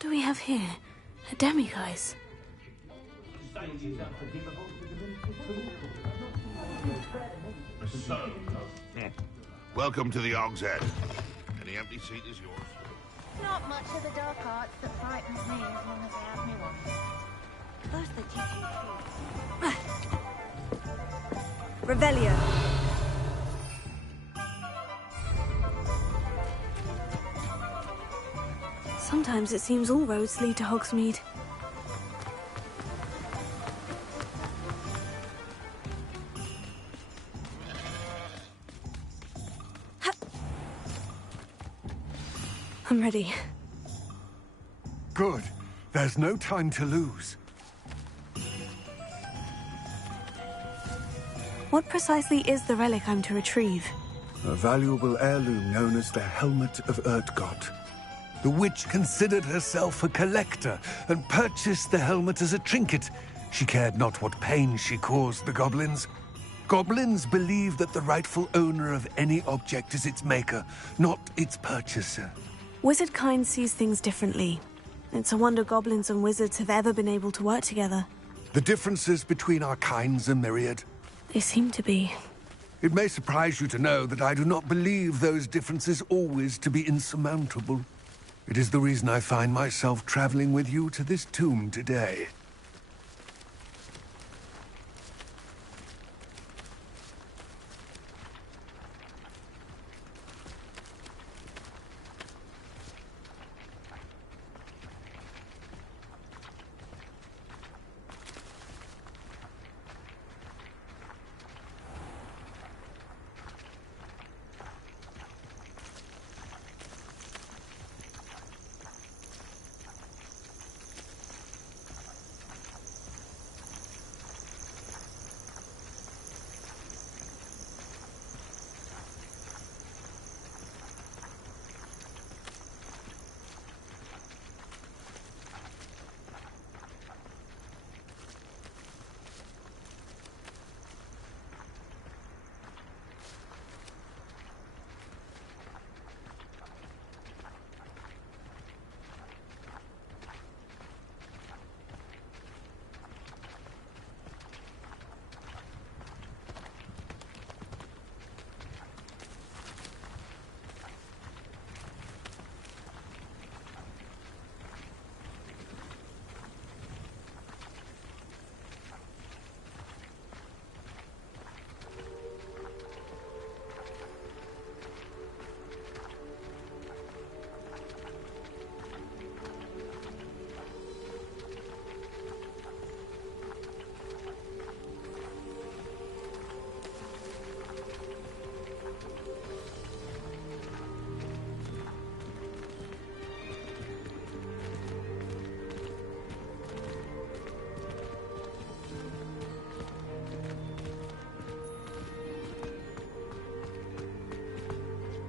What do we have here? A demiguise. Welcome to the Og's Head. Any empty seat is yours. Not much of the dark arts that frightens me as long as I have me one. Close the Revelio. Sometimes it seems all roads lead to Hogsmeade. I'm ready. Good. There's no time to lose. What precisely is the relic I'm to retrieve? A valuable heirloom known as the Helmet of Urtgott. The witch considered herself a collector and purchased the helmet as a trinket. She cared not what pain she caused the goblins. Goblins believe that the rightful owner of any object is its maker, not its purchaser. Wizard kind sees things differently. It's a wonder goblins and wizards have ever been able to work together. The differences between our kinds are myriad. They seem to be. It may surprise you to know that I do not believe those differences always to be insurmountable. It is the reason I find myself traveling with you to this tomb today.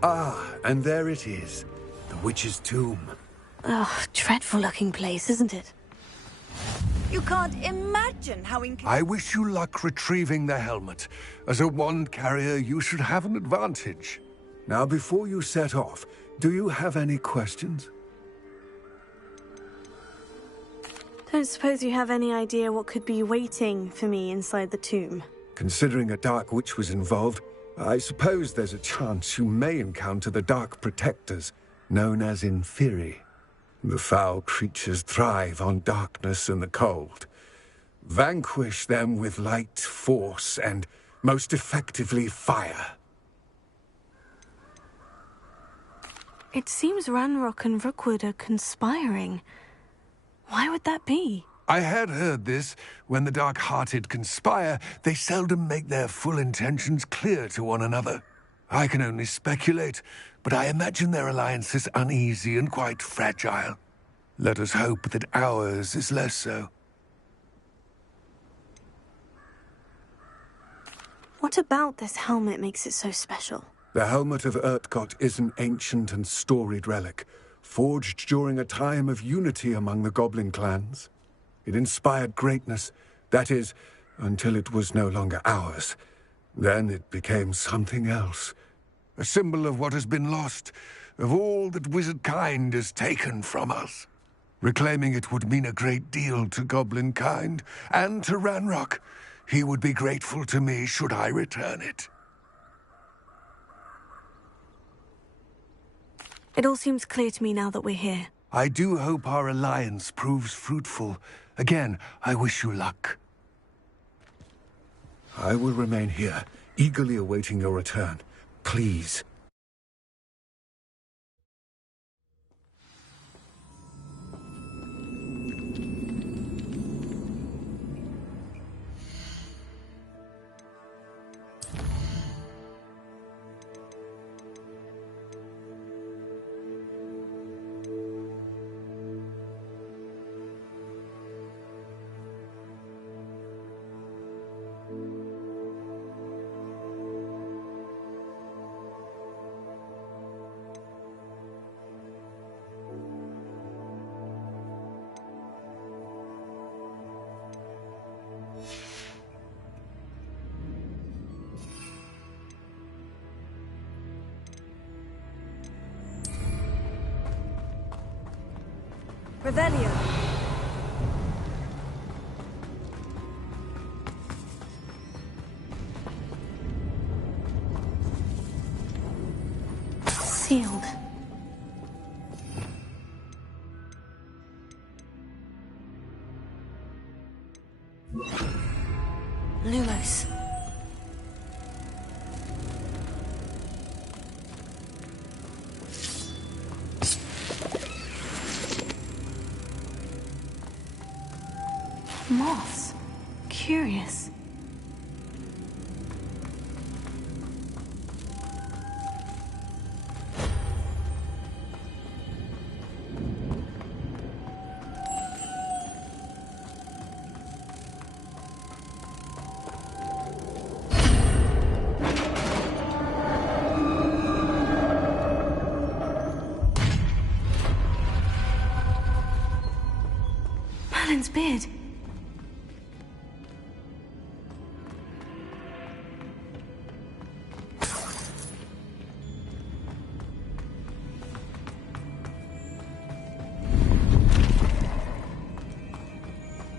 Ah, and there it is. The witch's tomb. Oh, dreadful looking place, isn't it? You can't imagine how I wish you luck retrieving the helmet. As a wand carrier, you should have an advantage. Now, before you set off, do you have any questions? Don't suppose you have any idea what could be waiting for me inside the tomb? Considering a dark witch was involved, I suppose there's a chance you may encounter the Dark Protectors, known as Inferi. The foul creatures thrive on darkness and the cold. Vanquish them with light, force, and, most effectively, fire. It seems Ranrock and Rookwood are conspiring. Why would that be? I had heard this. When the dark-hearted conspire, they seldom make their full intentions clear to one another. I can only speculate, but I imagine their alliance is uneasy and quite fragile. Let us hope that ours is less so. What about this helmet makes it so special? The Helmet of Urtgott is an ancient and storied relic, forged during a time of unity among the goblin clans. It inspired greatness, that is, until it was no longer ours. Then it became something else. A symbol of what has been lost, of all that wizard kind has taken from us. Reclaiming it would mean a great deal to goblin kind, and to Ranrock. He would be grateful to me should I return it. It all seems clear to me now that we're here. I do hope our alliance proves fruitful. Again, I wish you luck. I will remain here, eagerly awaiting your return. Please. Revelio. Sealed. Lumos. Moths. Curious. Merlin's beard.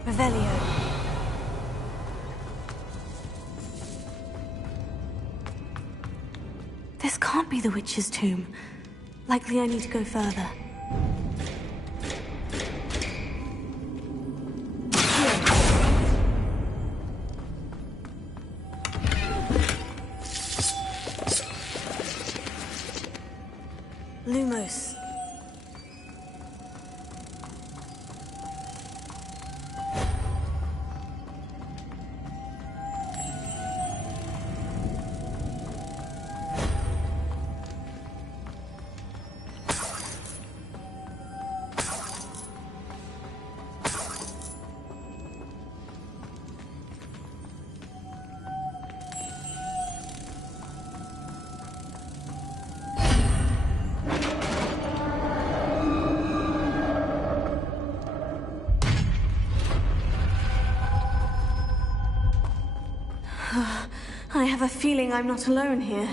Revelio. This can't be the witch's tomb. Likely I need to go further. Lumos. I have a feeling I'm not alone here.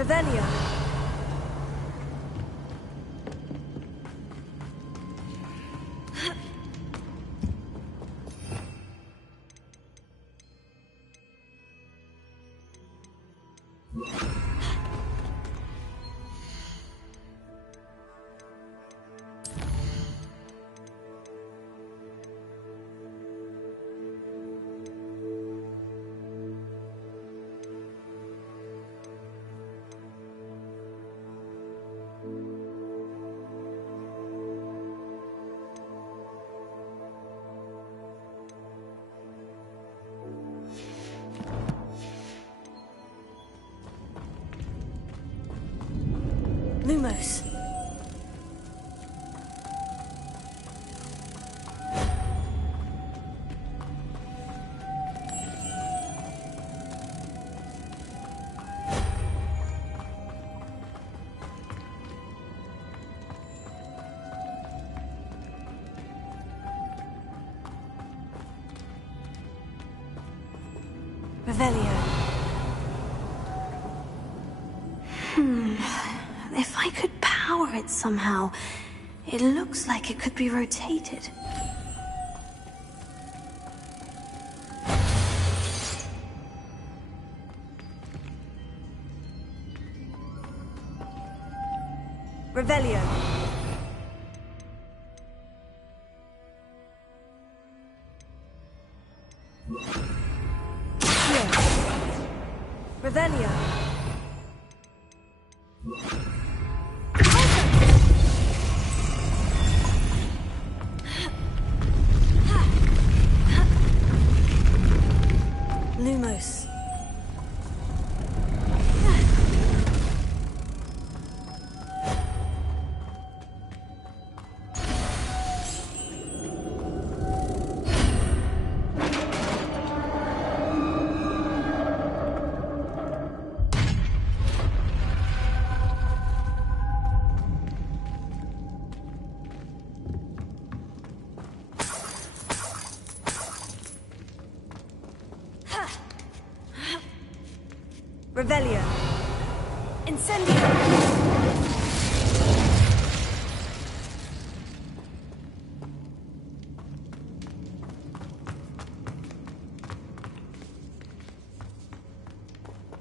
Revelio. Lumos. Revelio. If I could power it somehow, it looks like it could be rotated. Revelio. Revelio. Lumos. Revelio. Incendio.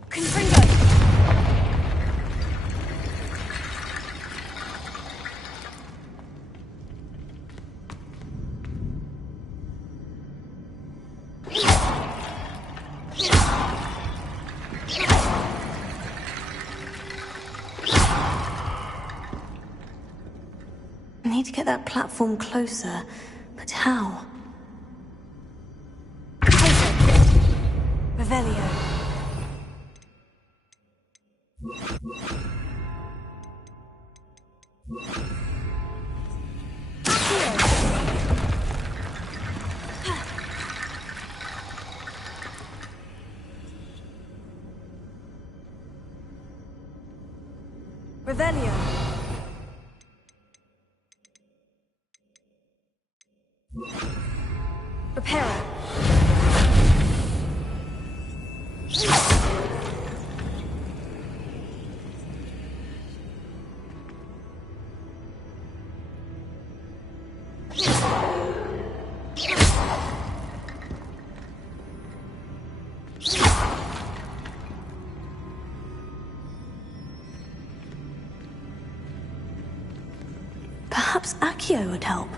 Confringo. need to get that platform closer, but how? Revelio. Revelio. Reparo. Perhaps Accio would help.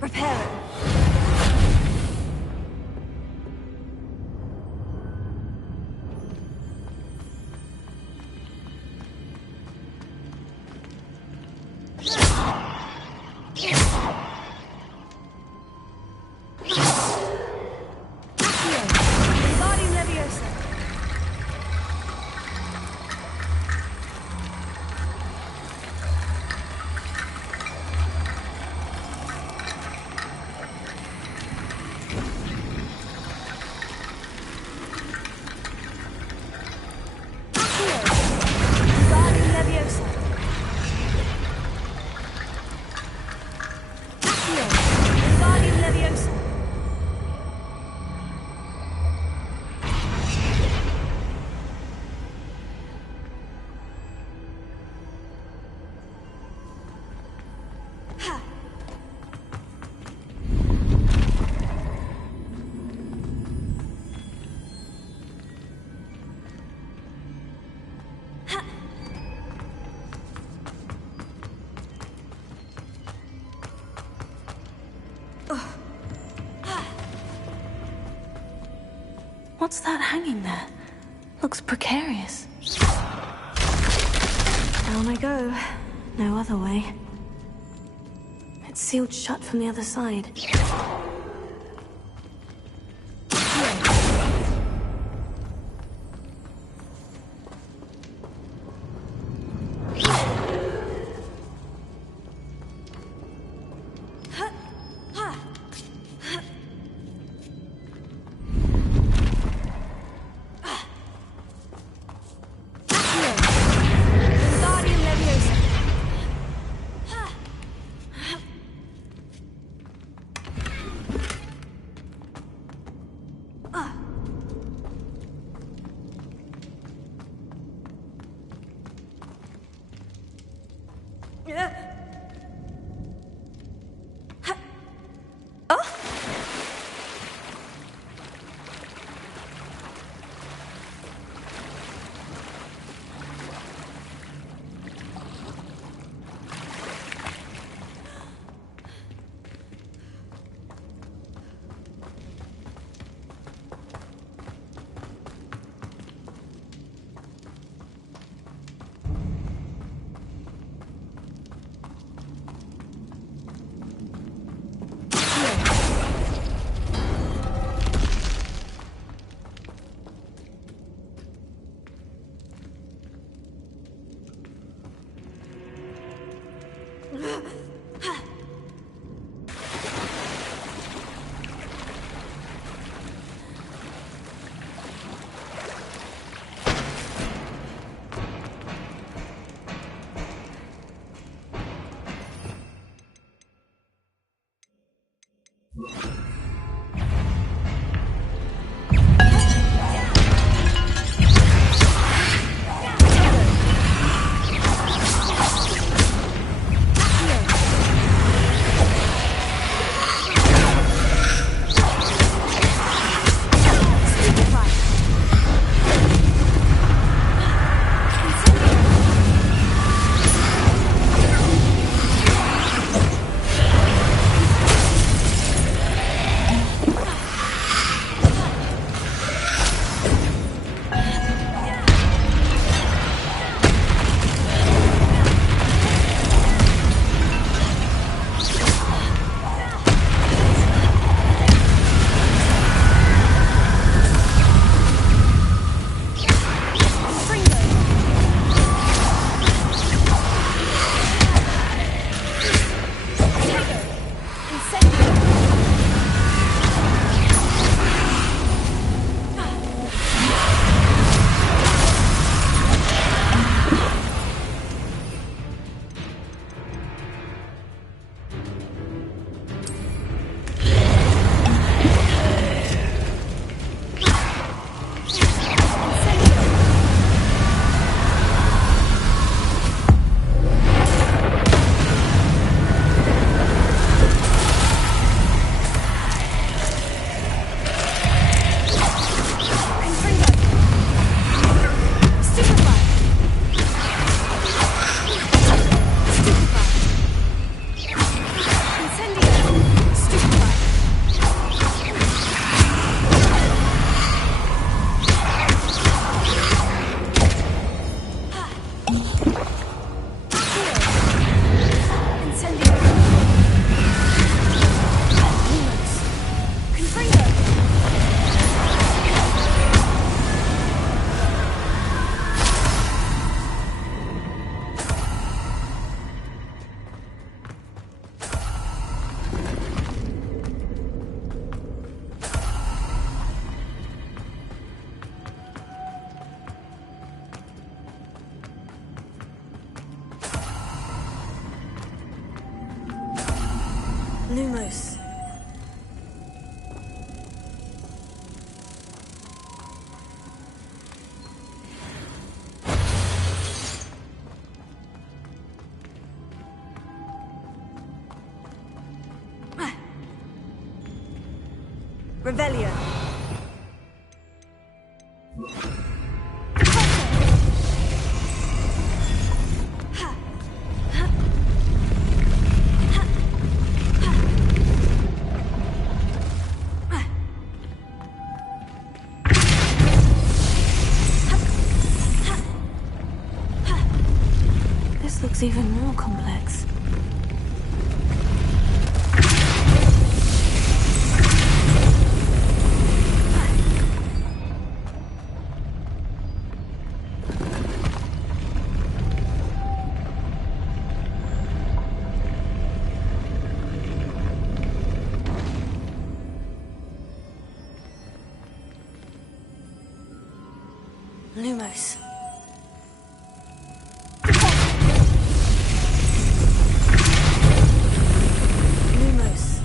Reparo. What's that hanging there? Looks precarious. Down I go. No other way. It's sealed shut from the other side. Lumos. Revelio. This looks even more complex. Lumos. Lumos.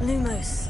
Lumos.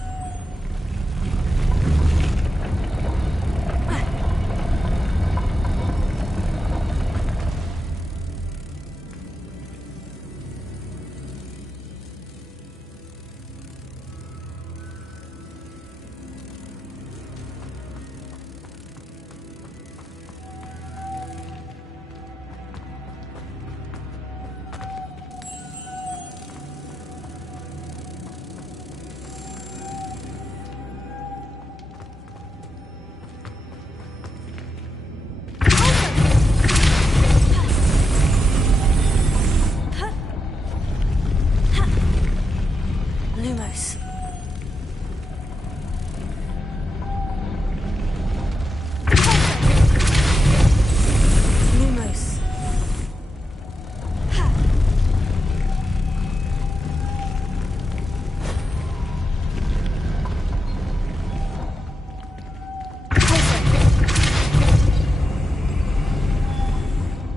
Lumos. Lumos. Lumos. Lumos.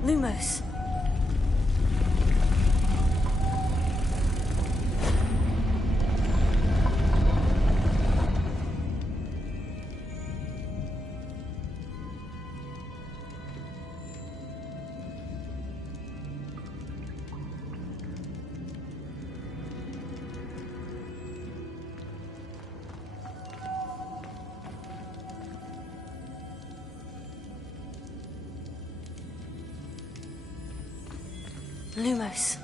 Lumos. Lumos.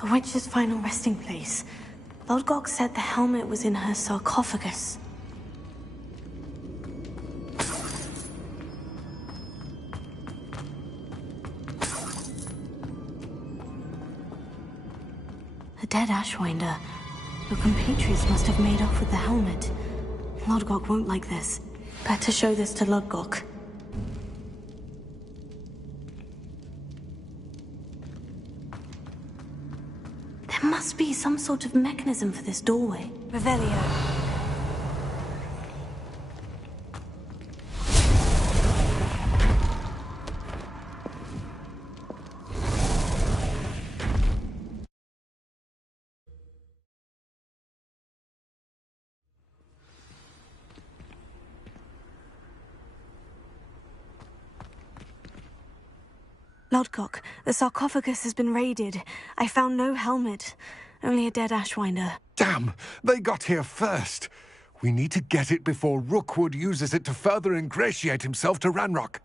The witch's final resting place. Lodgok said the helmet was in her sarcophagus. A dead Ashwinder. Your compatriots must have made off with the helmet. Lodgok won't like this. Better show this to Lodgok. There must be some sort of mechanism for this doorway. Revelio. Lodgok, the sarcophagus has been raided. I found no helmet. Only a dead Ashwinder. Damn! They got here first. We need to get it before Rookwood uses it to further ingratiate himself to Ranrock.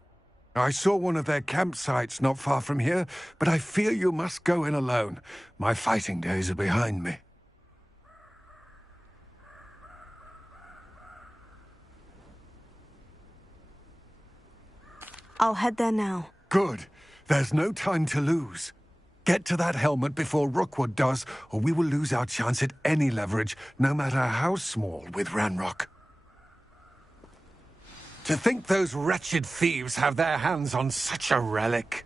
I saw one of their campsites not far from here, but I fear you must go in alone. My fighting days are behind me. I'll head there now. Good. There's no time to lose. Get to that helmet before Rookwood does, or we will lose our chance at any leverage, no matter how small, with Ranrock. To think those wretched thieves have their hands on such a relic.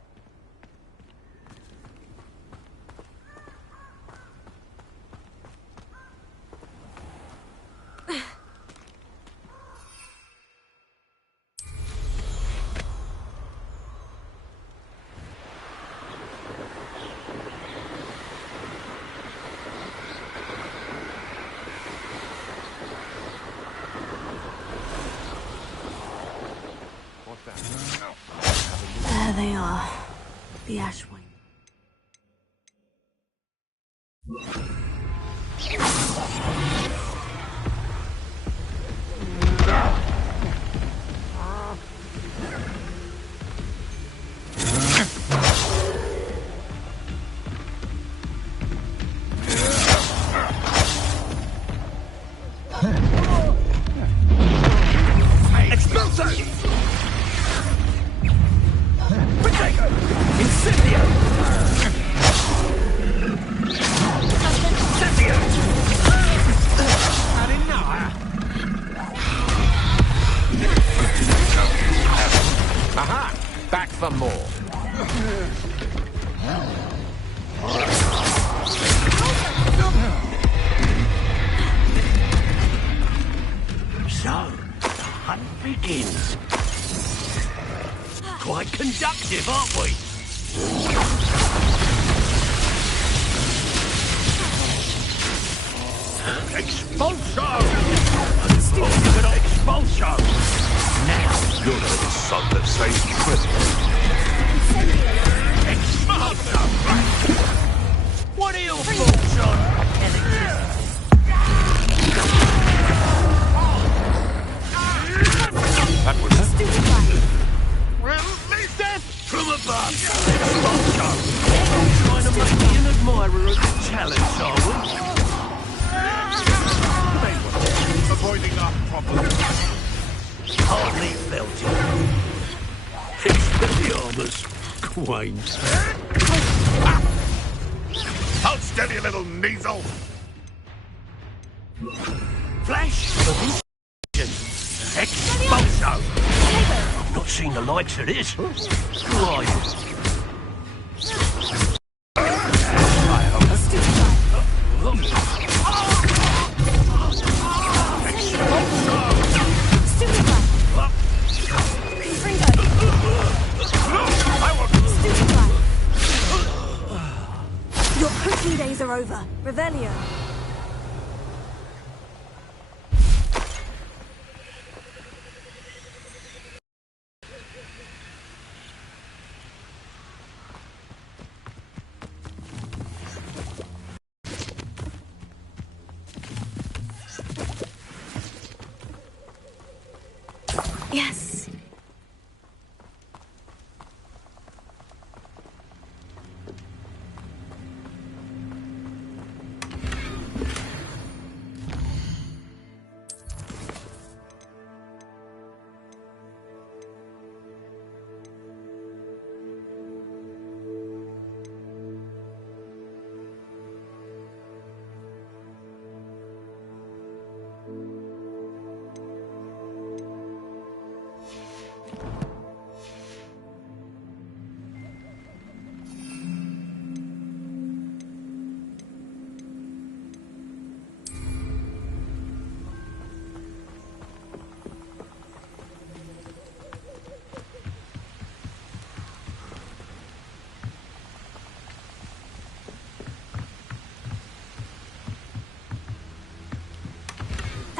There they are. The Ashwinder. Back for more. So, the hunt begins. Quite conductive, aren't we? Expulso! Expulso! Now, You're the son that saved Christmas. Expulso! What are your thoughts on That was well, mister! From above! Expulso! Trying to make me an admirer of the challenge, are we? avoiding our problem. Hardly felt it. Expelliarmus, quaint. Hold steady, little Kneasel. Flash of Expulso! I've not seen the likes of this. Who are you? Your cooking days are over. Revelio. Yes.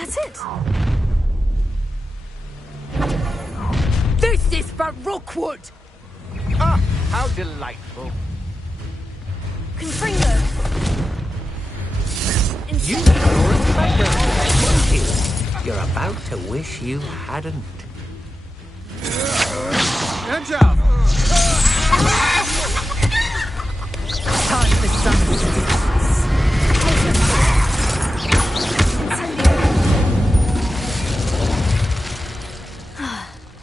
That's it! This is for Rookwood! Ah, how delightful. Confringo! You sure as pleasure, won't you? You're about to wish you hadn't. Edge out! Time for some seductions.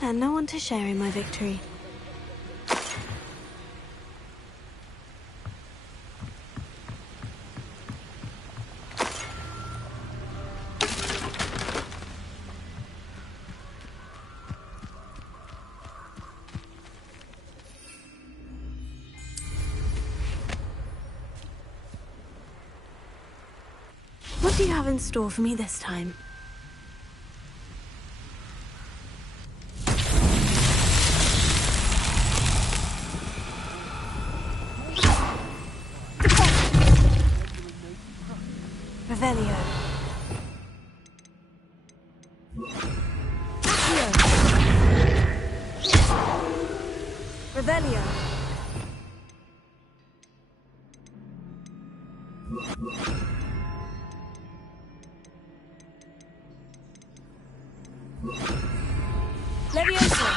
And no one to share in my victory. What do you have in store for me this time? Revelio. Revelio. Leviosa.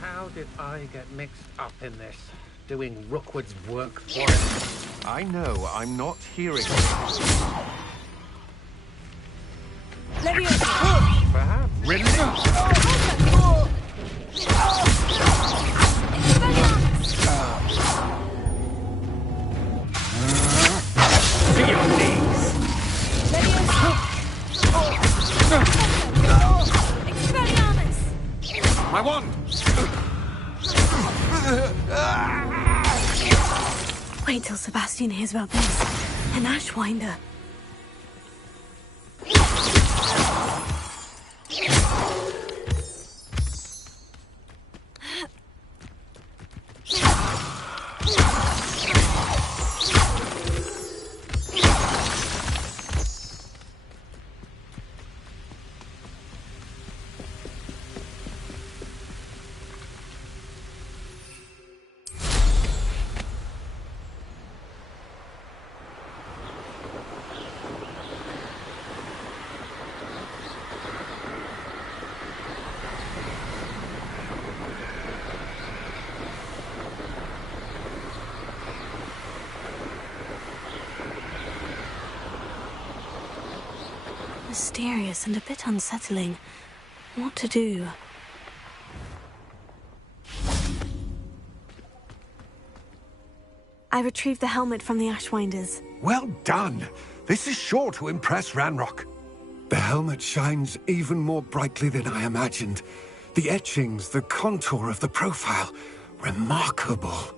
How did I get mixed up in this? Doing Rookwood's work for him? I know, I'm not hearing. Leviosa. Perhaps. To your knees! Expelliarmus! My wand! Wait till Sebastian hears about this. An Ashwinder. Mysterious and a bit unsettling. What to do? I retrieved the helmet from the Ashwinders. Well done. This is sure to impress Ranrock. The helmet shines even more brightly than I imagined. The etchings, the contour of the profile. Remarkable.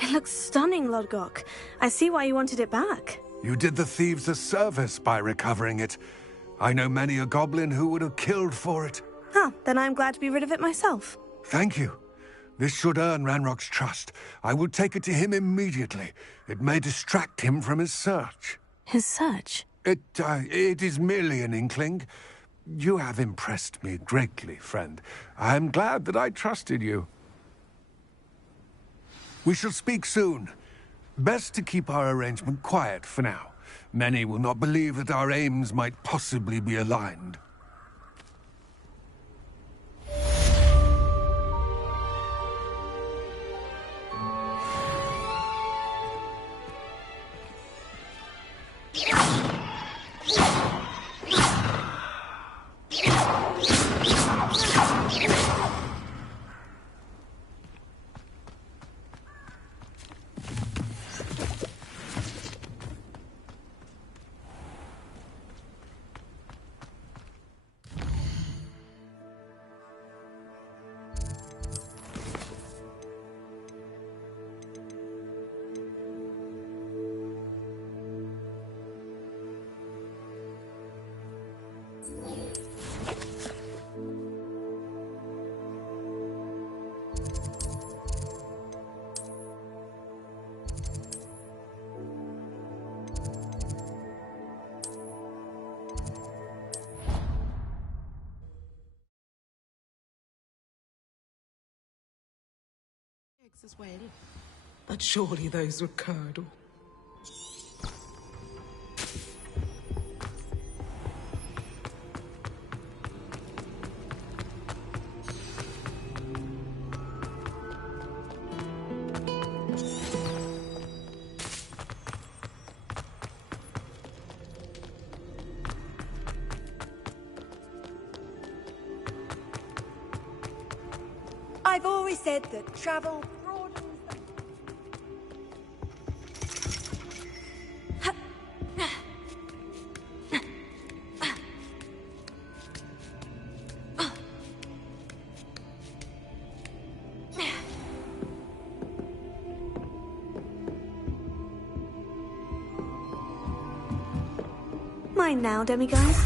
It looks stunning, Lodgok. I see why you wanted it back. You did the thieves a service by recovering it. I know many a goblin who would have killed for it. Huh, then I'm glad to be rid of it myself. Thank you. This should earn Ranrock's trust. I will take it to him immediately. It may distract him from his search. His search? It is merely an inkling. You have impressed me greatly, friend. I am glad that I trusted you. We shall speak soon. Best to keep our arrangement quiet for now. Many will not believe that our aims might possibly be aligned. as well. But surely those were curdle. I've always said that travel broadens the... Mine now, demiguise.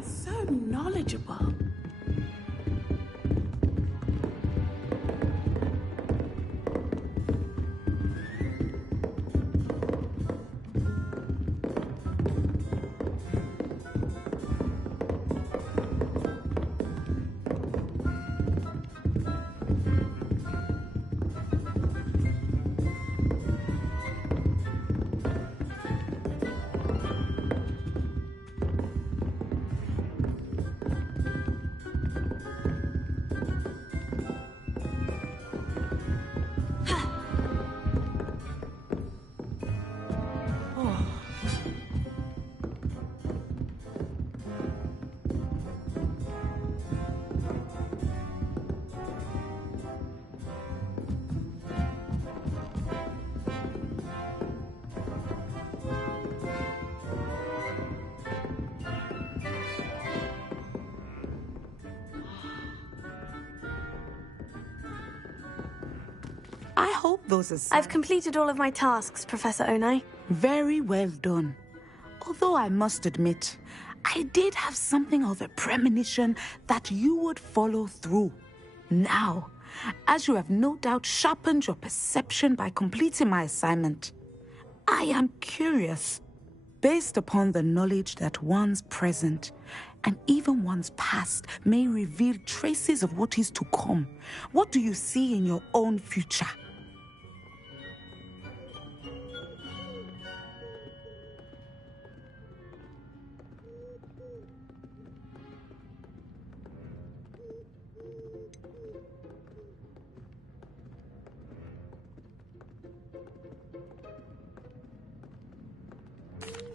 So knowledgeable. I hope those are... I've completed all of my tasks, Professor Onai. Very well done. Although I must admit, I did have something of a premonition that you would follow through. Now, as you have no doubt sharpened your perception by completing my assignment, I am curious, based upon the knowledge that one's present and even one's past may reveal traces of what is to come. What do you see in your own future?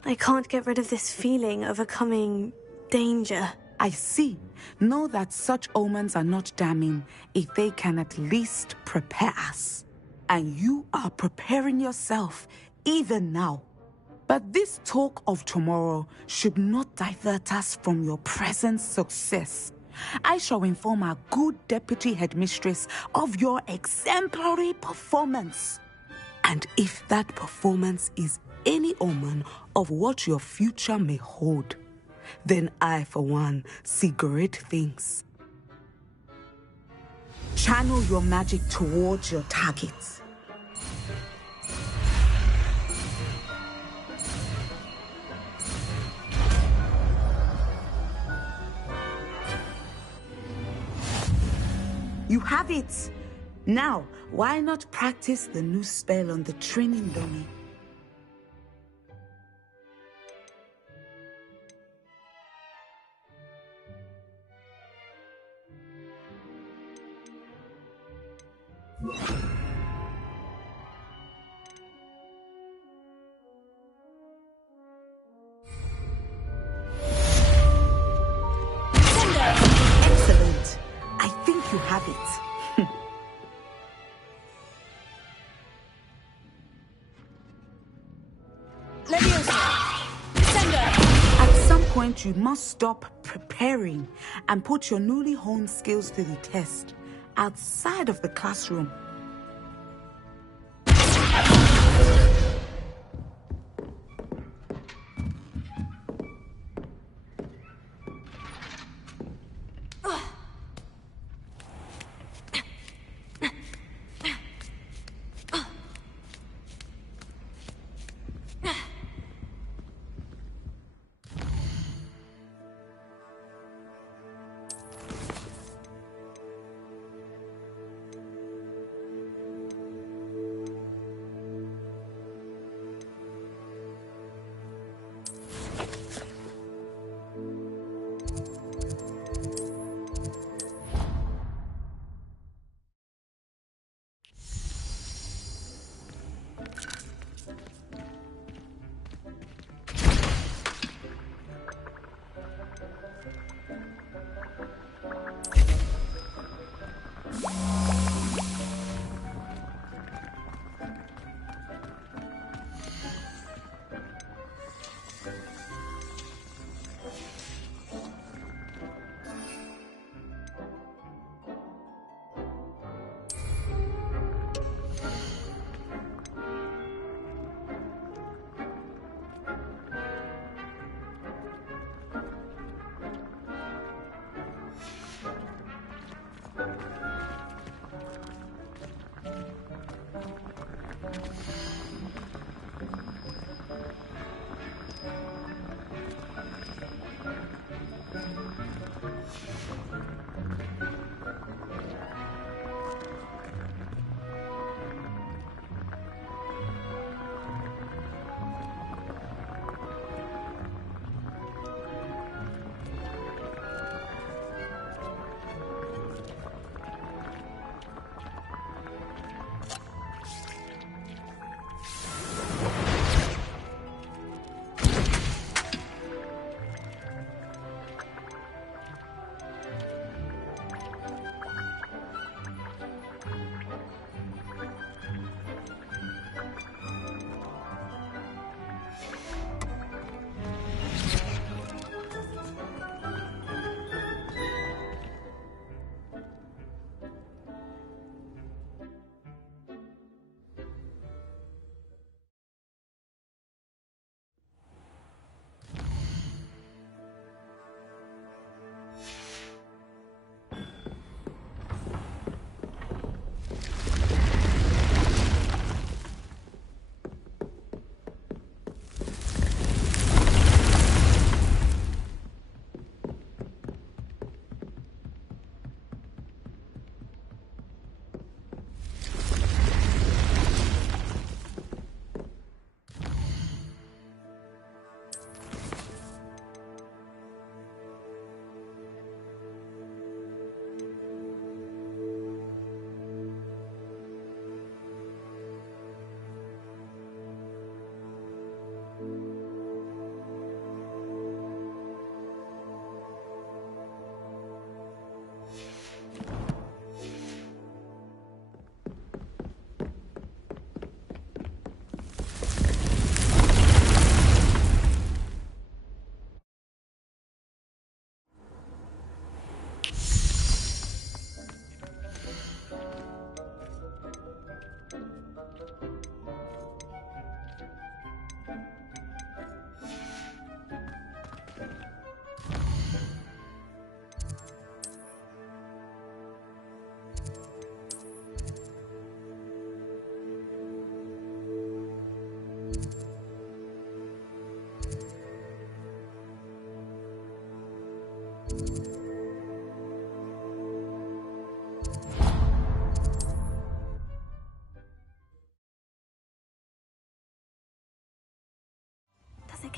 I can't get rid of this feeling of a coming danger. I see. Know that such omens are not damning if they can at least prepare us. And you are preparing yourself even now. But this talk of tomorrow should not divert us from your present success. I shall inform our good deputy headmistress of your exemplary performance. And if that performance is any omen of what your future may hold, then I, for one, see great things. Channel your magic towards your targets. You have it. Now, why not practice the new spell on the training dummy? Excellent. I think you have it. At some point, you must stop preparing and put your newly honed skills to the test outside of the classroom.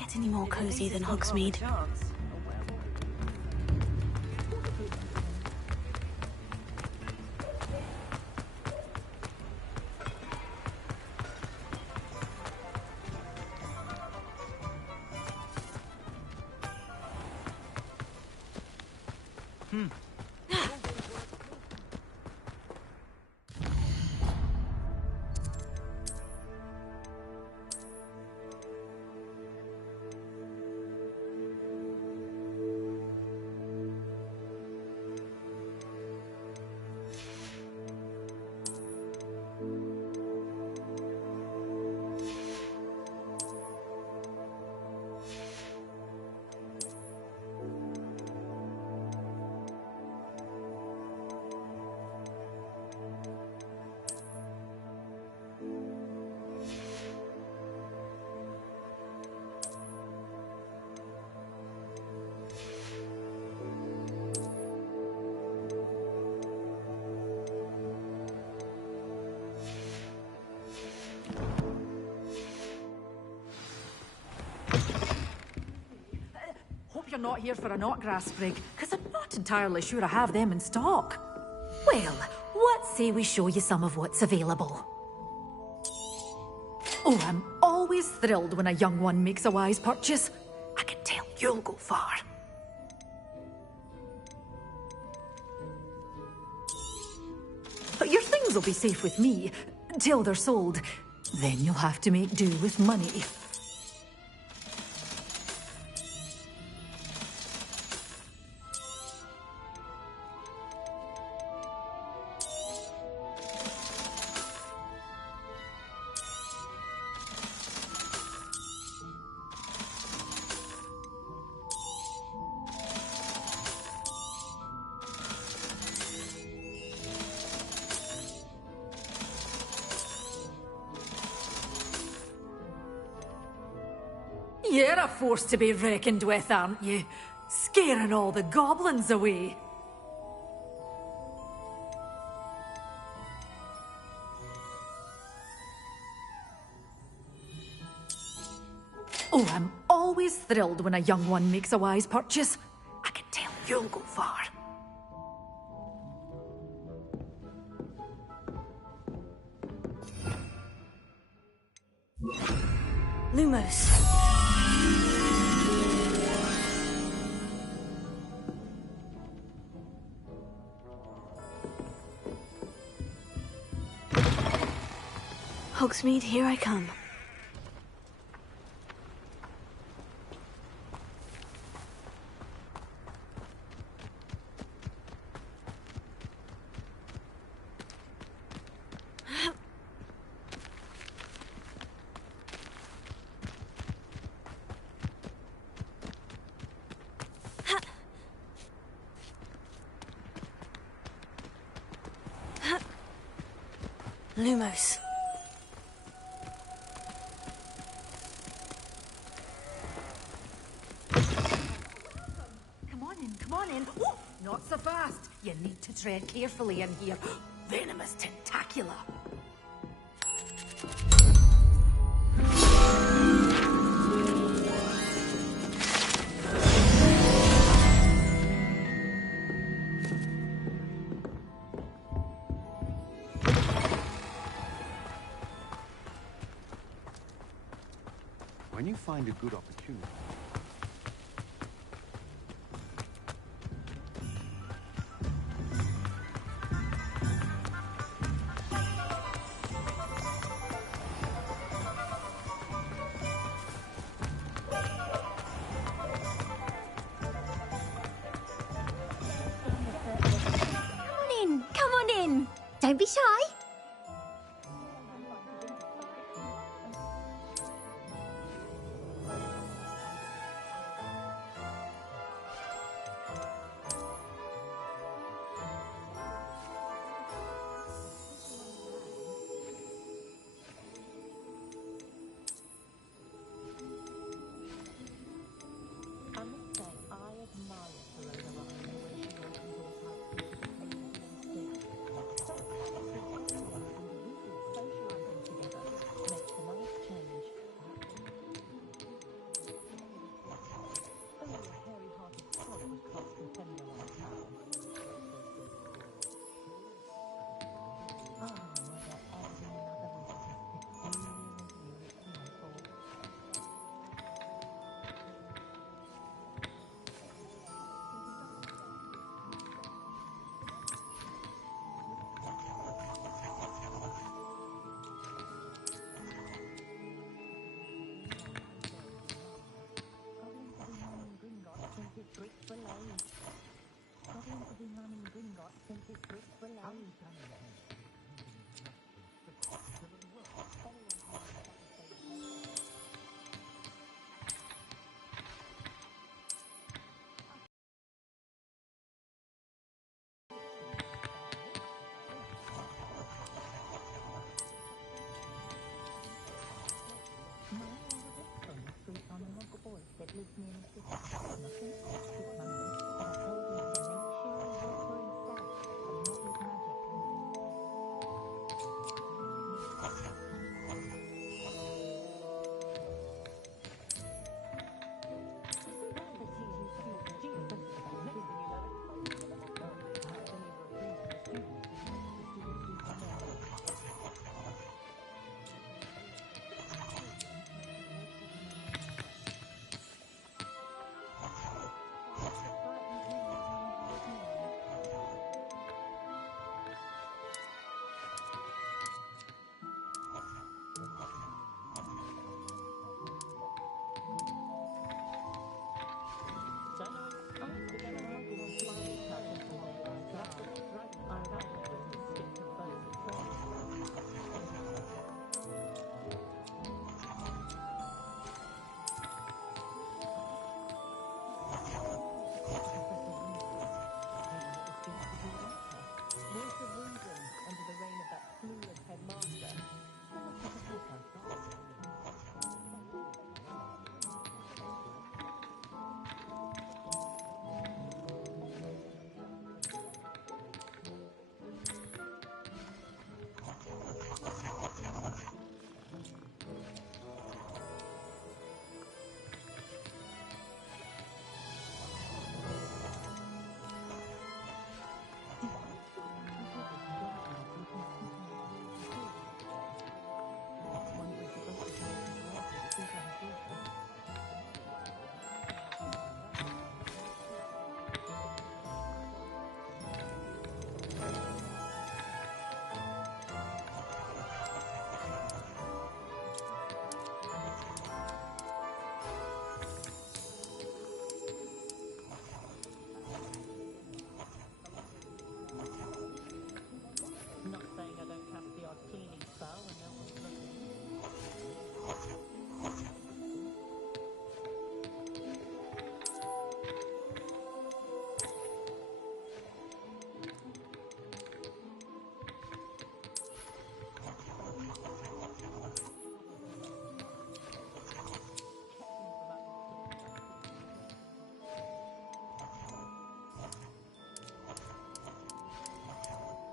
get any more cozy than Hogsmeade. You're not here for an autograph sprig, because I'm not entirely sure I have them in stock. Well, what say we show you some of what's available? Oh, I'm always thrilled when a young one makes a wise purchase. I can tell you'll go far. But your things will be safe with me, till they're sold. Then you'll have to make do with money. You're a force to be reckoned with, aren't you? Scaring all the goblins away. Oh, I'm always thrilled when a young one makes a wise purchase. I can tell you'll go far. Lumos. Hogsmeade, here I come. Lumos. Come on in. Ooh, not so fast. You need to tread carefully in here. Venomous tentacula. When you find a good opportunity... Come on in. Don't be shy. that lives near the city. Nothing else is money, but I told him to make sure you look for himself and not his magic.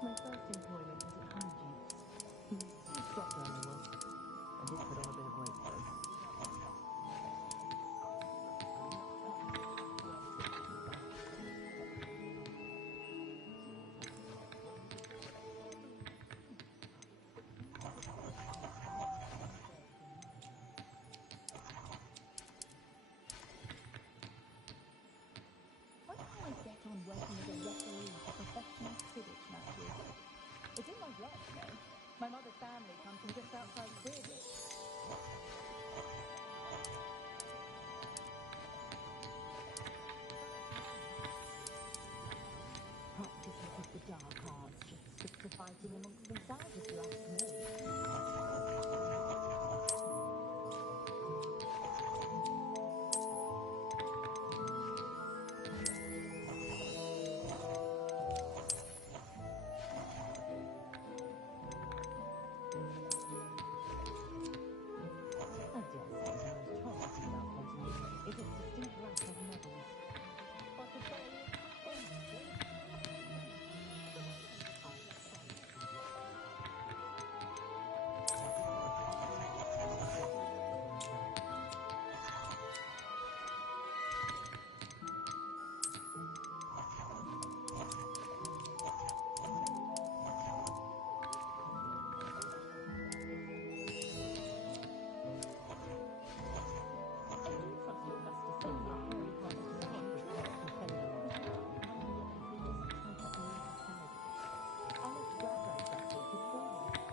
My first employment was at Hogwarts. Dropped down a lot. I did put on a bit of weight though. Why can't I get on working as a referee for professional Quidditch matches? It's in my blood, you know. My mother's family comes from just outside Quidditch. Practicing with the dark arts just stick to fighting amongst themselves, if you ask me. I dare say the most troublesome about continuity is its distinct lack of medals. But the day is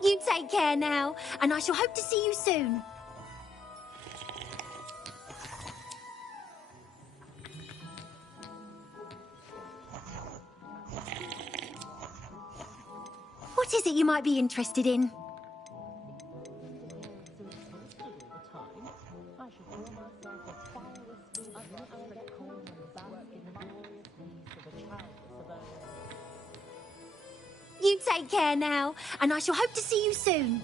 You take care now, and I shall hope to see you soon. What is it you might be interested in? You take care now, and I shall hope to see you soon.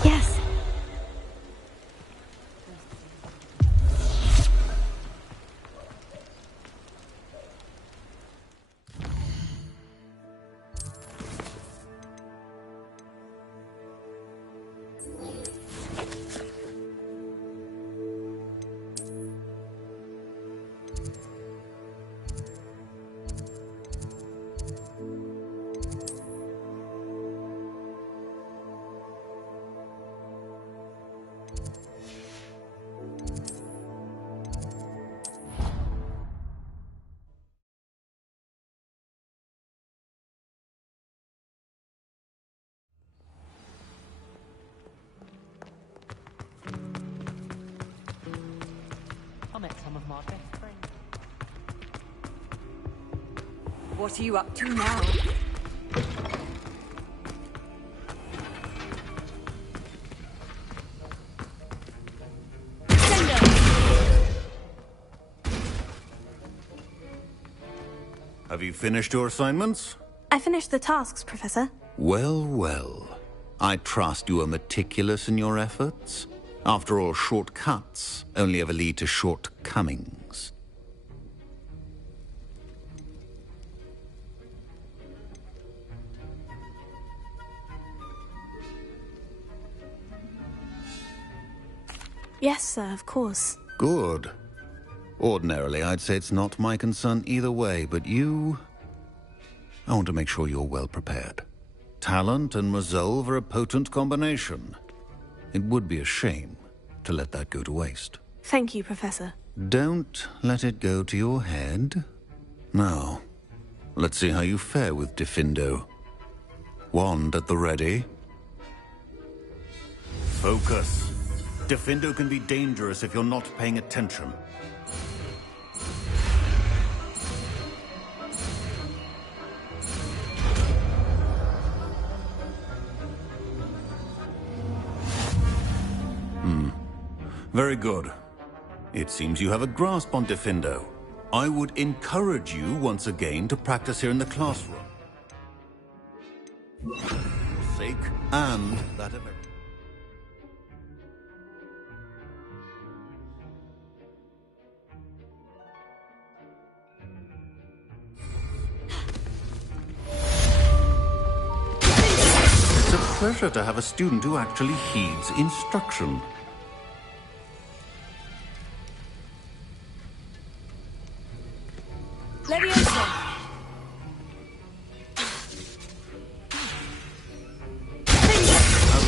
Yes. I met some of my best friends. What are you up to now? Have you finished your assignments? I finished the tasks, Professor. Well, well. I trust you are meticulous in your efforts. After all, shortcuts only ever lead to shortcomings. Yes, sir, of course. Good. Ordinarily, I'd say it's not my concern either way, but you... I want to make sure you're well prepared. Talent and resolve are a potent combination. It would be a shame to let that go to waste. Thank you, Professor. Don't let it go to your head. Now, let's see how you fare with Diffindo. Wand at the ready. Focus. Diffindo can be dangerous if you're not paying attention. Very good. It seems you have a grasp on Diffindo. I would encourage you once again to practice here in the classroom. For your sake and that of everyone. It's a pleasure to have a student who actually heeds instruction. As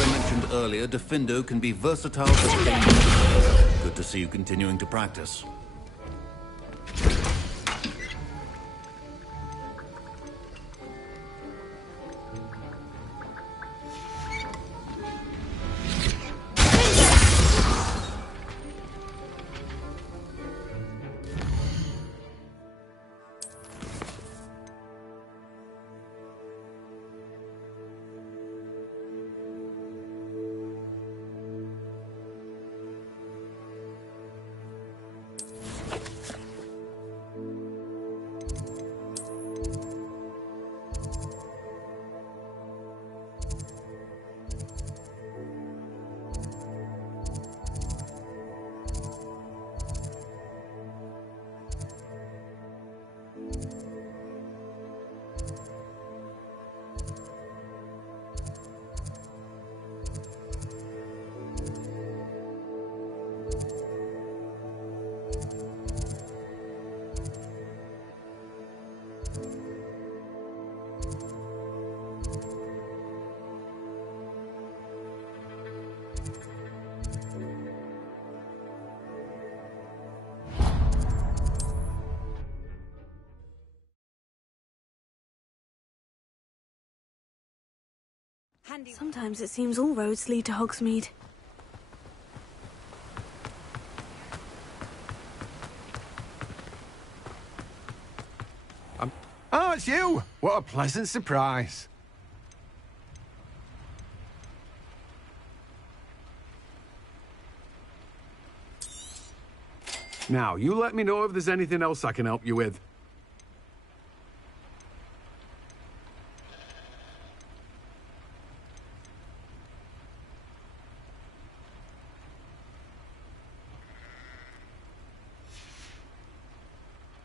I mentioned earlier, Diffindo can be versatile but dangerous. Good to see you continuing to practice. Sometimes it seems all roads lead to Hogsmeade. Oh, it's you! What a pleasant surprise. Now, you let me know if there's anything else I can help you with.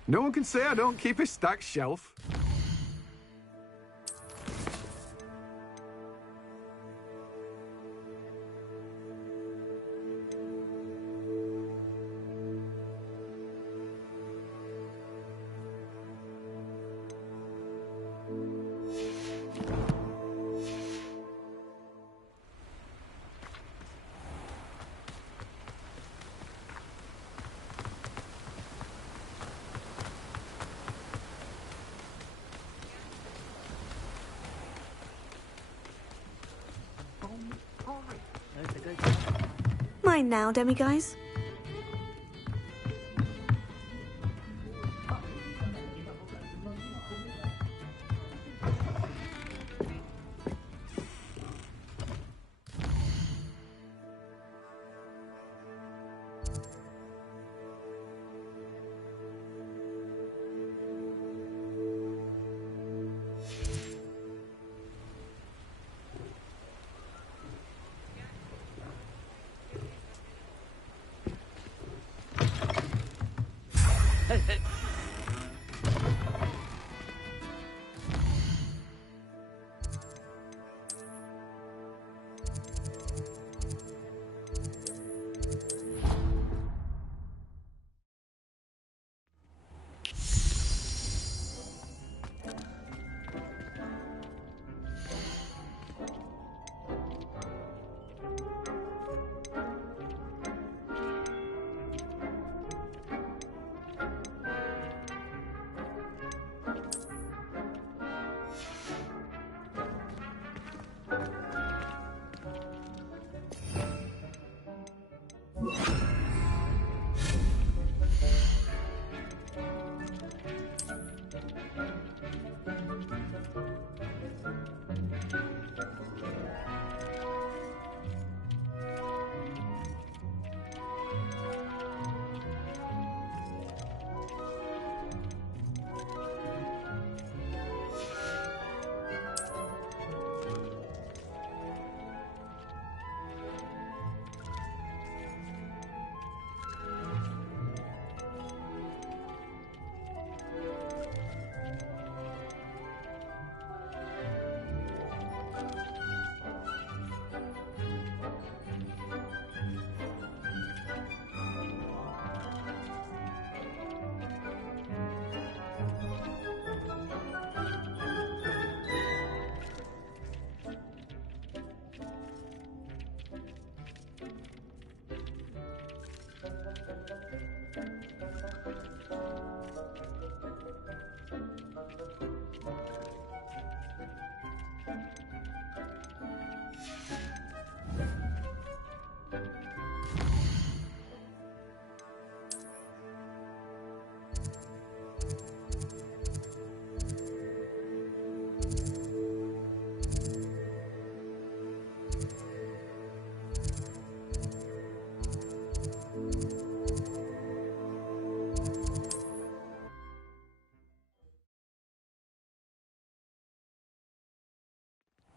No one can say I don't keep a stacked shelf. Mine now, demiguise.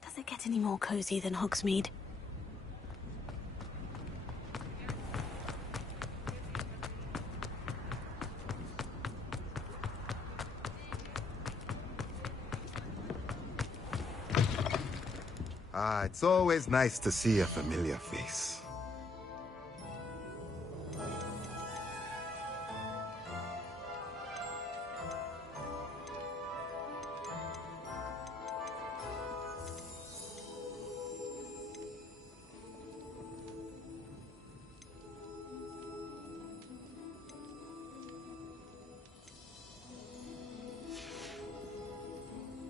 Does it get any more cozy than Hogsmeade? Ah, it's always nice to see a familiar face.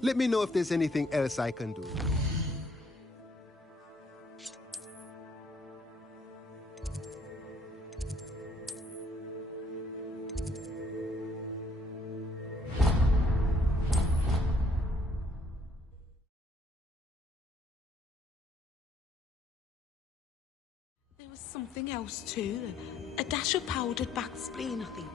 Let me know if there's anything else I can do. There was something else too. A dash of powdered bat spleen, I think.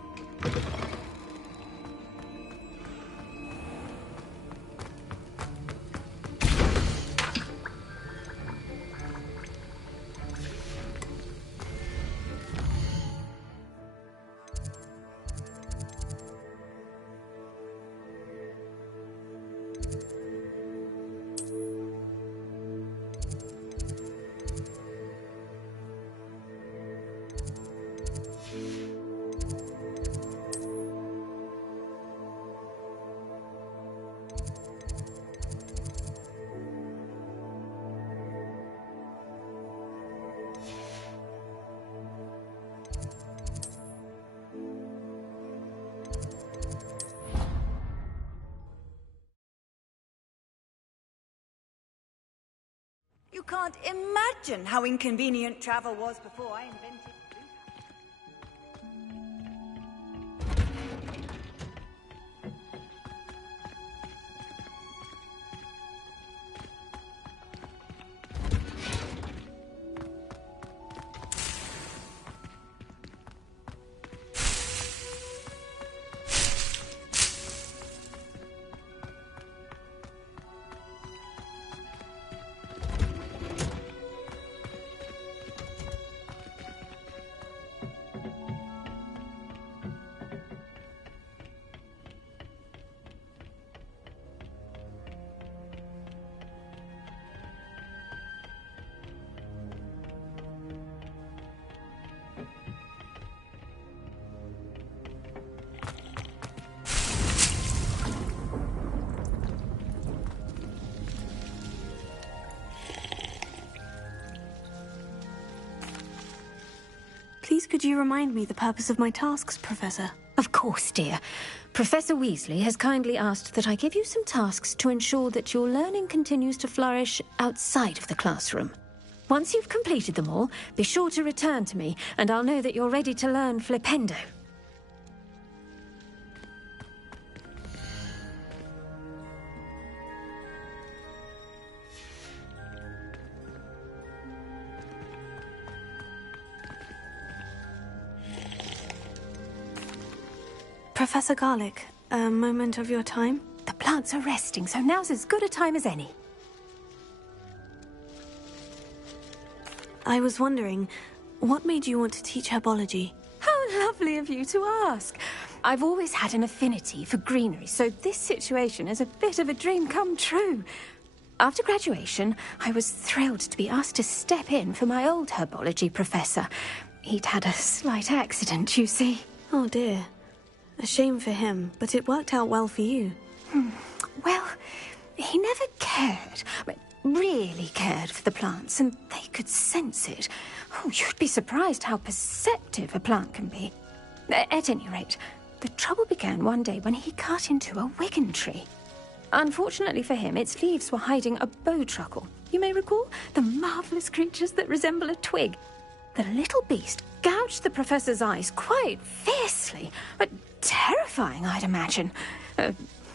can't imagine how inconvenient travel was before I invented Please could you remind me the purpose of my tasks, Professor? Of course, dear. Professor Weasley has kindly asked that I give you some tasks to ensure that your learning continues to flourish outside of the classroom. Once you've completed them all, be sure to return to me, and I'll know that you're ready to learn Flipendo. Professor Garlick, a moment of your time? The plants are resting, so now's as good a time as any. I was wondering, what made you want to teach herbology? How lovely of you to ask. I've always had an affinity for greenery, so this situation is a bit of a dream come true. After graduation, I was thrilled to be asked to step in for my old herbology professor. He'd had a slight accident, you see. Oh dear. A shame for him, but it worked out well for you. Well, he never cared, really cared for the plants, and they could sense it. Oh, you'd be surprised how perceptive a plant can be. At any rate, the trouble began one day when he cut into a wigan tree. Unfortunately for him, its leaves were hiding a bowtruckle. You may recall the marvellous creatures that resemble a twig. The little beast gouged the professor's eyes quite fiercely, but terrifying, I'd imagine.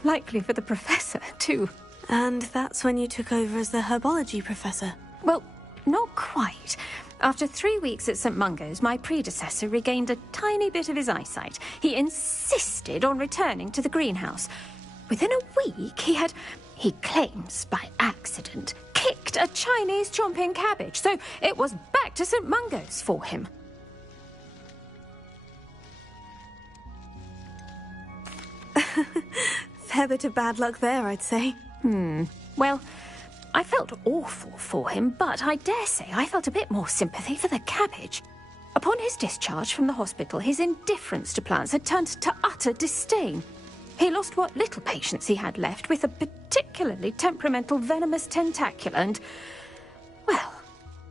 Likely for the professor, too. And that's when you took over as the herbology professor? Well, not quite. After 3 weeks at St. Mungo's, my predecessor regained a tiny bit of his eyesight. He insisted on returning to the greenhouse. Within a week, he claims by accident, kicked a Chinese chomping cabbage, so it was back to St. Mungo's for him. Fair bit of bad luck there, I'd say. Well, I felt awful for him, but I dare say I felt a bit more sympathy for the cabbage. Upon his discharge from the hospital, his indifference to plants had turned to utter disdain. He lost what little patience he had left with a particularly temperamental venomous tentacula and, well,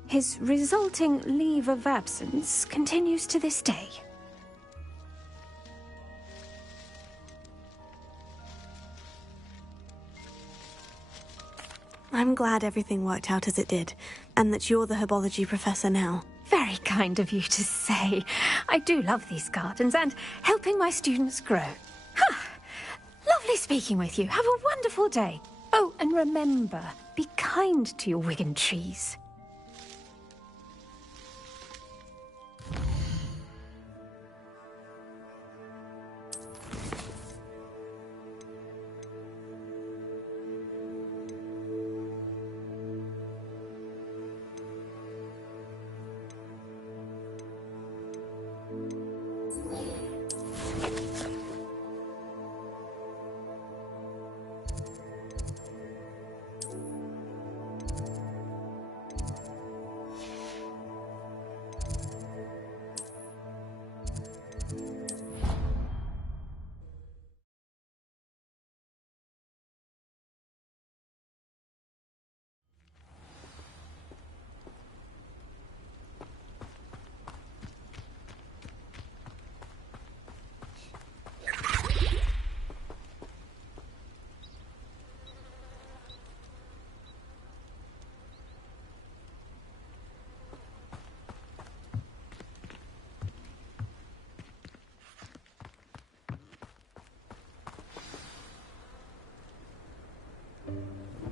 his resulting leave of absence continues to this day. I'm glad everything worked out as it did, and that you're the herbology professor now. Very kind of you to say. I do love these gardens and helping my students grow. Lovely speaking with you. Have a wonderful day. Oh, and remember, be kind to your wigan trees.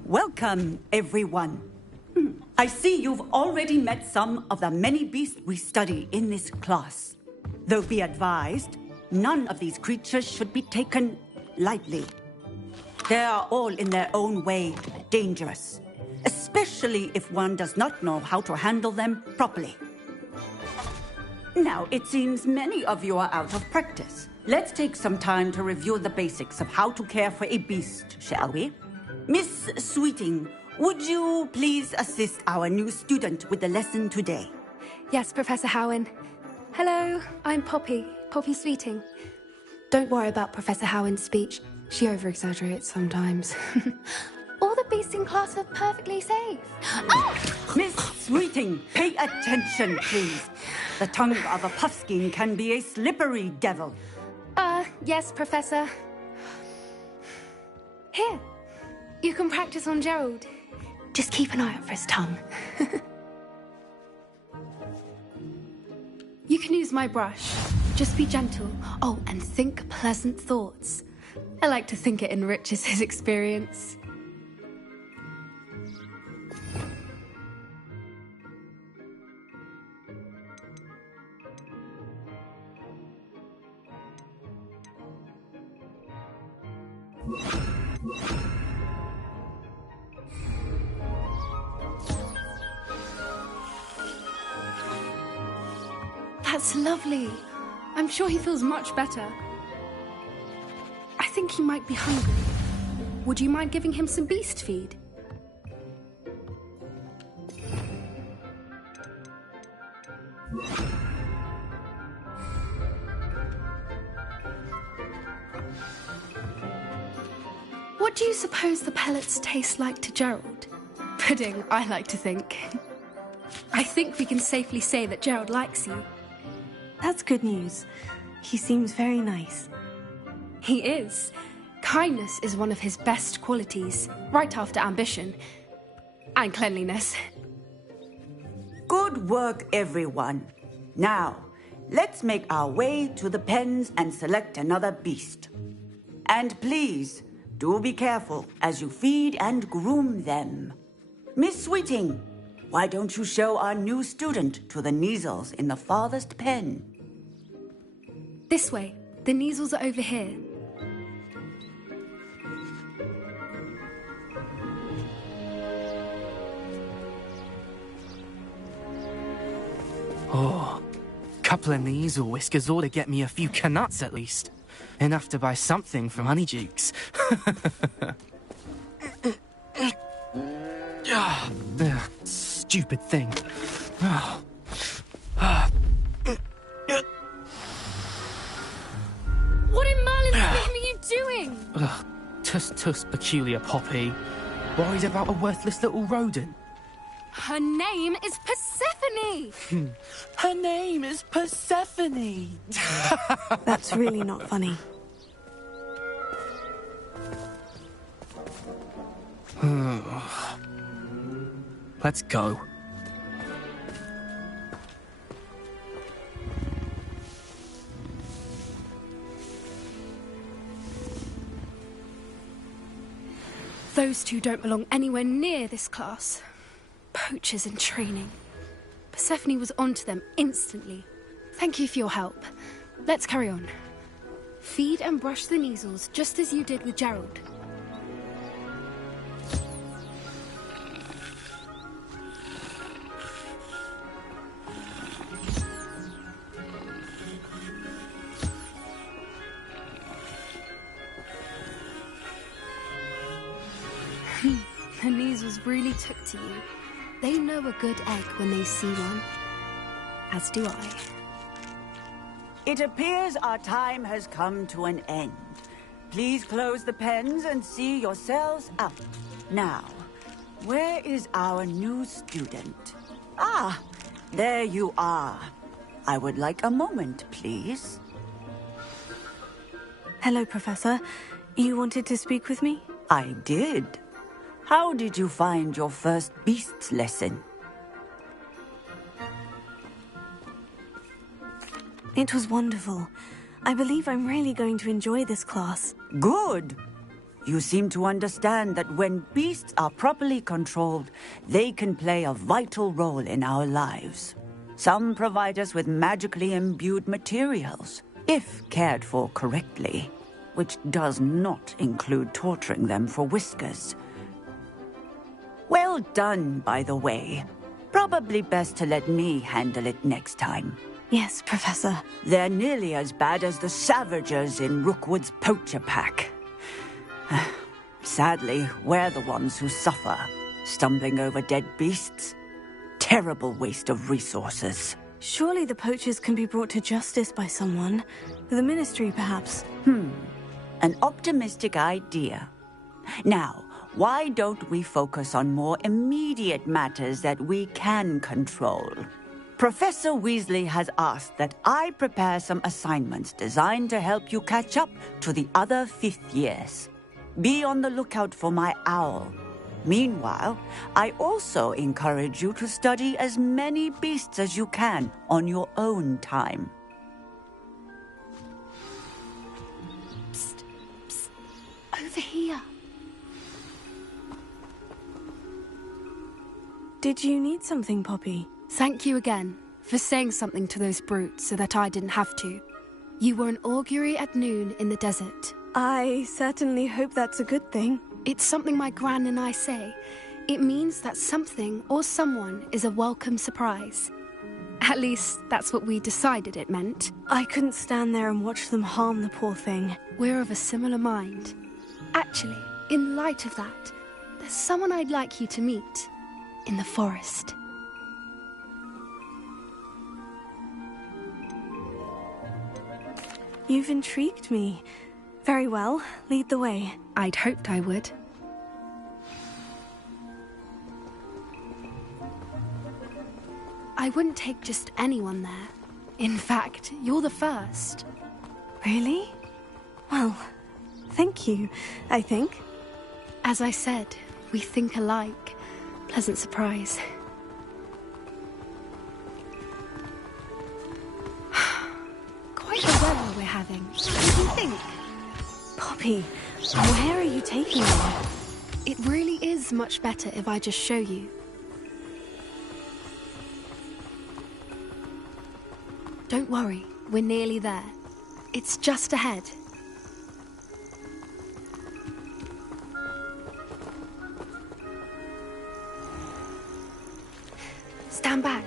Welcome, everyone. I see you've already met some of the many beasts we study in this class. Though be advised, none of these creatures should be taken lightly. They are all in their own way dangerous, especially if one does not know how to handle them properly. Now, it seems many of you are out of practice. Let's take some time to review the basics of how to care for a beast, shall we? Miss Sweeting, would you please assist our new student with the lesson today? Yes, Professor Howen. Hello, I'm Poppy Sweeting. Don't worry about Professor Howen's speech. She over-exaggerates sometimes. All the beasts in class are perfectly safe. Miss Sweeting, pay attention, please. The tongue of a puffskein can be a slippery devil. Yes, Professor. Here, you can practice on Gerald. Just keep an eye out for his tongue. You can use my brush. Just be gentle. Oh, and think pleasant thoughts. I like to think it enriches his experience. That's lovely. I'm sure he feels much better. I think he might be hungry. Would you mind giving him some beast feed? What do you suppose the pellets taste like to Gerald? Pudding, I like to think. I think we can safely say that Gerald likes you. That's good news. He seems very nice. He is. Kindness is one of his best qualities, right after ambition. And cleanliness. Good work, everyone. Now, let's make our way to the pens and select another beast. And please, do be careful as you feed and groom them. Miss Sweeting, why don't you show our new student to the Neasels in the farthest pen? This way. The Neasels are over here. Oh, couple of Neasel whiskers ought to get me a few canuts at least. Enough to buy something from Honeydukes. Stupid thing. What in Merlin's name are you doing? Tuss, peculiar Poppy. Worried about a worthless little rodent? Her name is Persephone! Her name is Persephone! That's really not funny. Let's go. Those two don't belong anywhere near this class. Poachers in training. Persephone was onto them instantly. Thank you for your help. Let's carry on. Feed and brush the Neasels just as you did with Gerald. The Neasels really took to you. They know a good egg when they see one. As do I. It appears our time has come to an end. Please close the pens and see yourselves out. Now, where is our new student? Ah, there you are. I would like a moment, please. Hello, Professor. You wanted to speak with me? I did. How did you find your first beasts lesson? It was wonderful. I believe I'm really going to enjoy this class. Good. You seem to understand that when beasts are properly controlled, they can play a vital role in our lives. Some provide us with magically imbued materials, if cared for correctly, which does not include torturing them for whiskers. Well done, by the way. Probably best to let me handle it next time. Yes, Professor. They're nearly as bad as the Savagers in Rookwood's poacher pack. Sadly, we're the ones who suffer, stumbling over dead beasts. Terrible waste of resources. Surely the poachers can be brought to justice by someone. The Ministry, perhaps. An optimistic idea. Now, why don't we focus on more immediate matters that we can control? Professor Weasley has asked that I prepare some assignments designed to help you catch up to the other 5th years. Be on the lookout for my owl. Meanwhile, I also encourage you to study as many beasts as you can on your own time. Psst, psst. Over here. Did you need something, Poppy? Thank you again for saying something to those brutes so that I didn't have to. You were an augury at noon in the desert. I certainly hope that's a good thing. It's something my gran and I say. It means that something or someone is a welcome surprise. At least, that's what we decided it meant. I couldn't stand there and watch them harm the poor thing. We're of a similar mind. Actually, in light of that, there's someone I'd like you to meet. In the forest. You've intrigued me. Very well, lead the way. I'd hoped I would. I wouldn't take just anyone there. In fact, you're the first. Really? Well, thank you, I think. As I said, we think alike. Pleasant surprise. Quite the weather we're having. What do you think? Poppy, where are you taking me? It really is much better if I just show you. Don't worry, we're nearly there. It's just ahead. Stand back.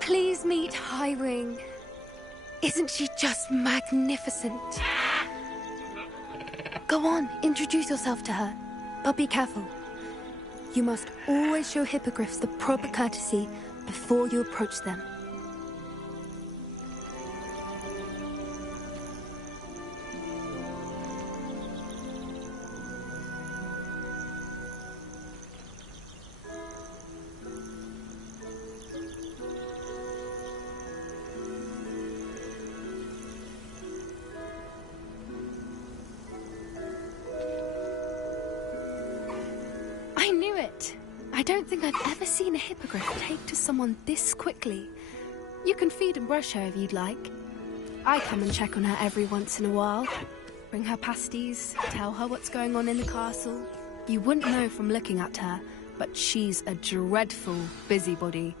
Please meet Highwing. Isn't she just magnificent? Go on, introduce yourself to her. But be careful. You must always show hippogriffs the proper courtesy before you approach them. I knew it! I don't think I've ever seen a hippogriff take to someone this quickly. You can feed and brush her if you'd like. I come and check on her every once in a while. Bring her pasties, tell her what's going on in the castle. You wouldn't know from looking at her, but she's a dreadful busybody.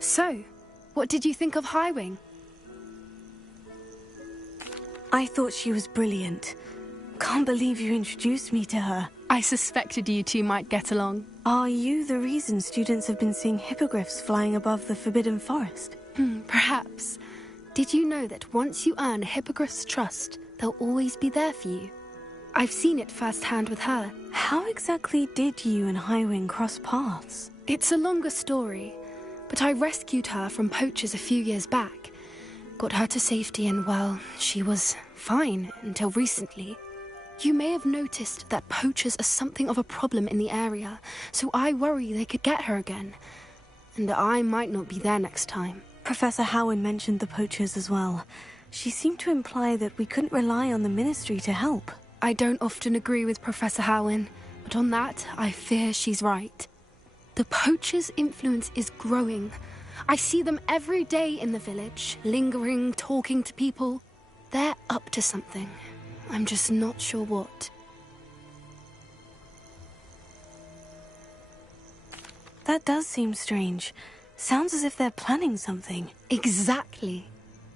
So, what did you think of Highwing? I thought she was brilliant. Can't believe you introduced me to her. I suspected you two might get along. Are you the reason students have been seeing hippogriffs flying above the Forbidden Forest? Perhaps. Did you know that once you earn a hippogriff's trust, they'll always be there for you? I've seen it firsthand with her. How exactly did you and Highwing cross paths? It's a longer story, but I rescued her from poachers a few years back. Got her to safety and, well, she was fine until recently. You may have noticed that poachers are something of a problem in the area, so I worry they could get her again. And I might not be there next time. Professor Howin mentioned the poachers as well. She seemed to imply that we couldn't rely on the Ministry to help. I don't often agree with Professor Howin, but on that, I fear she's right. The poachers' influence is growing. I see them every day in the village, lingering, talking to people. They're up to something. I'm just not sure what. That does seem strange. Sounds as if they're planning something. Exactly.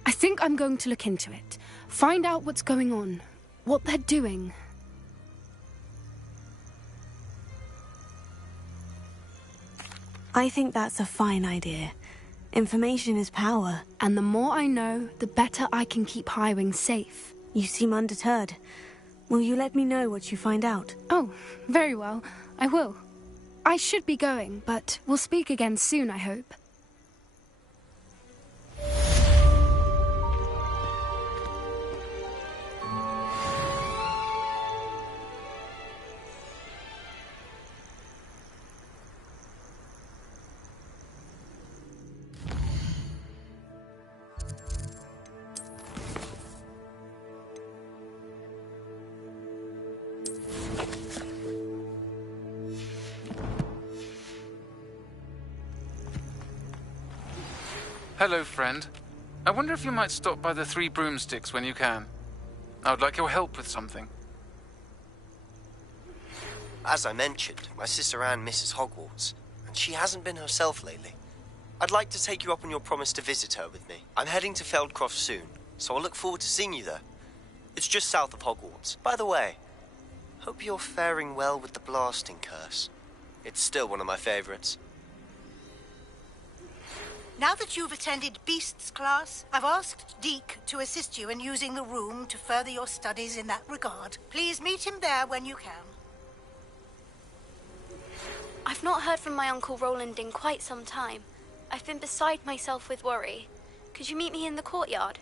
I think I'm going to look into it. Find out what's going on. What they're doing. I think that's a fine idea. Information is power. And the more I know, the better I can keep Highwing safe. You seem undeterred. Will you let me know what you find out? Oh, very well. I will. I should be going, but we'll speak again soon, I hope. Hello, friend. I wonder if you might stop by the Three Broomsticks when you can. I would like your help with something. As I mentioned, my sister Anne misses Hogwarts, and she hasn't been herself lately. I'd like to take you up on your promise to visit her with me. I'm heading to Feldcroft soon, so I'll look forward to seeing you there. It's just south of Hogwarts. By the way, hope you're faring well with the blasting curse. It's still one of my favorites. Now that you've attended Beasts class, I've asked Deke to assist you in using the room to further your studies in that regard. Please meet him there when you can. I've not heard from my Uncle Roland in quite some time. I've been beside myself with worry. Could you meet me in the courtyard?